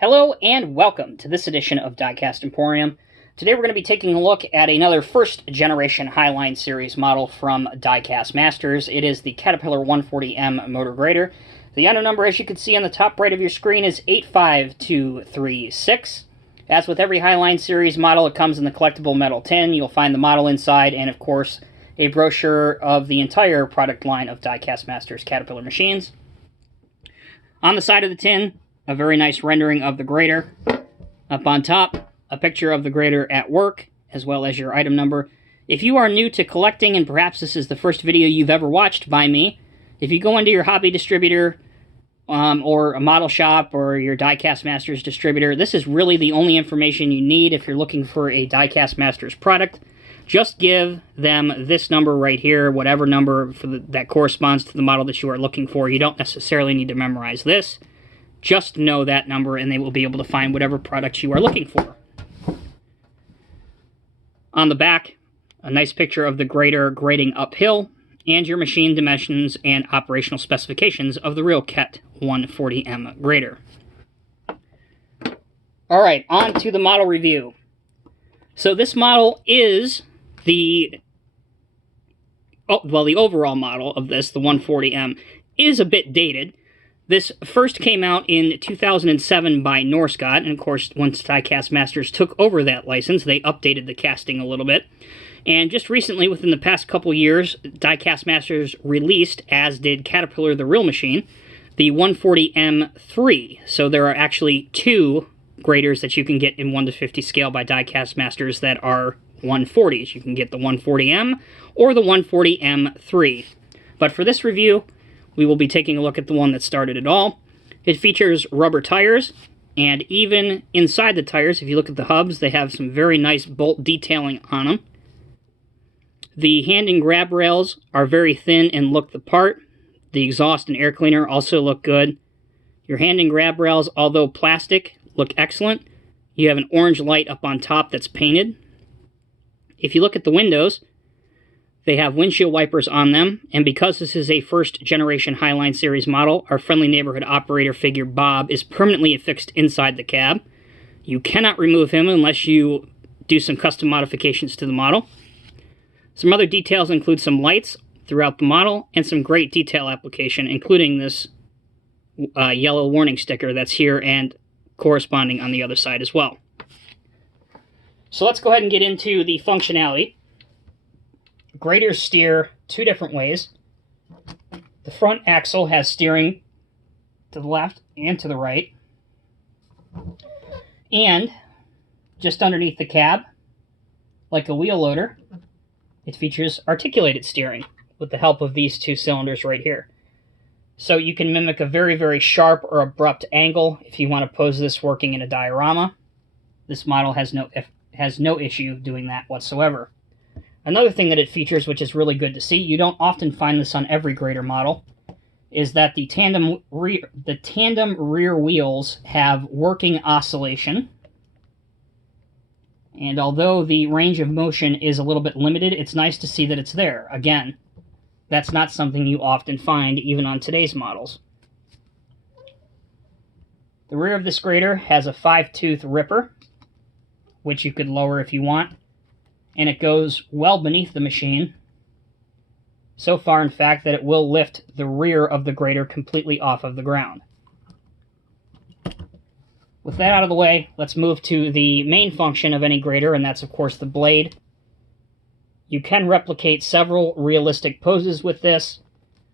Hello and welcome to this edition of Diecast Emporium. Today we're going to be taking a look at another first generation Highline series model from Diecast Masters. It is the Caterpillar 140M motor grader. The item number, as you can see on the top right of your screen, is 85236. As with every Highline series model, it comes in the collectible metal tin. You'll find the model inside and, of course, a brochure of the entire product line of Diecast Masters Caterpillar machines. On the side of the tin, a very nice rendering of the grader. Up on top, a picture of the grader at work, as well as your item number. If you are new to collecting, and perhaps this is the first video you've ever watched by me, if you go into your hobby distributor, or a model shop, or your Diecast Masters distributor, this is really the only information you need if you're looking for a Diecast Masters product. Just give them this number right here, whatever number that corresponds to the model that you are looking for. You don't necessarily need to memorize this. Just know that number and they will be able to find whatever product you are looking for. On the back, a nice picture of the grader grading uphill and your machine dimensions and operational specifications of the real Cat 140M grader. Alright, on to the model review. So this model is the overall model of this, the 140M, is a bit dated. This first came out in 2007 by Norscot, and of course, once Diecast Masters took over that license, they updated the casting a little bit. And just recently, within the past couple years, Diecast Masters released, as did Caterpillar the real machine, the 140M3. So there are actually two graders that you can get in 1:50 scale by Diecast Masters that are 140s. You can get the 140M or the 140M3. But for this review, we will be taking a look at the one that started it all. It features rubber tires, and even inside the tires, if you look at the hubs, they have some very nice bolt detailing on them. The hand and grab rails are very thin and look the part. The exhaust and air cleaner also look good. Your hand and grab rails, although plastic, look excellent. You have an orange light up on top that's painted. If you look at the windows, they have windshield wipers on them, and because this is a first-generation Highline series model, our friendly neighborhood operator figure Bob is permanently affixed inside the cab. You cannot remove him unless you do some custom modifications to the model. Some other details include some lights throughout the model, and some great detail application, including this yellow warning sticker that's here and corresponding on the other side as well. So let's go ahead and get into the functionality. Graders steer two different ways. The front axle has steering to the left and to the right. And just underneath the cab, like a wheel loader, it features articulated steering with the help of these two cylinders right here. So you can mimic a very, very sharp or abrupt angle if you want to pose this working in a diorama. This model has no issue doing that whatsoever. Another thing that it features, which is really good to see, you don't often find this on every grader model, is that the tandem rear wheels have working oscillation. And although the range of motion is a little bit limited, it's nice to see that it's there. Again, that's not something you often find even on today's models. The rear of this grader has a 5-tooth ripper, which you could lower if you want, and it goes well beneath the machine. So far, in fact, that it will lift the rear of the grader completely off of the ground. With that out of the way, let's move to the main function of any grader, and that's, of course, the blade. You can replicate several realistic poses with this,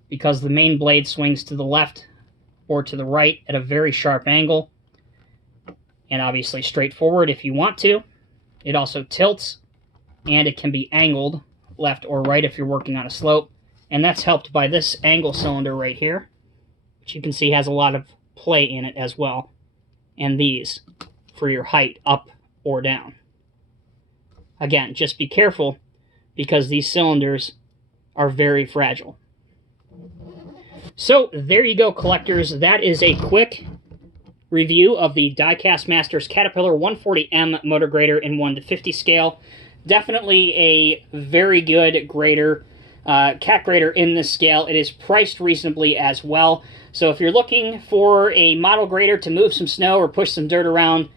because the main blade swings to the left or to the right at a very sharp angle, and obviously straight forward if you want to. It also tilts, and it can be angled left or right if you're working on a slope, and that's helped by this angle cylinder right here, which you can see has a lot of play in it as well, and these for your height up or down. Again, just be careful because these cylinders are very fragile. So there you go, collectors. That is a quick review of the Diecast Masters Caterpillar 140M motor grader in 1:50 scale. Definitely a very good grader, cat grader in this scale. It is priced reasonably as well. So if you're looking for a model grader to move some snow or push some dirt around,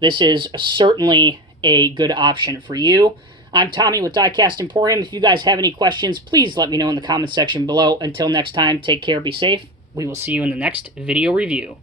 this is certainly a good option for you. I'm Tommy with Diecast Emporium. If you guys have any questions, please let me know in the comment section below. Until next time, take care, be safe. We will see you in the next video review.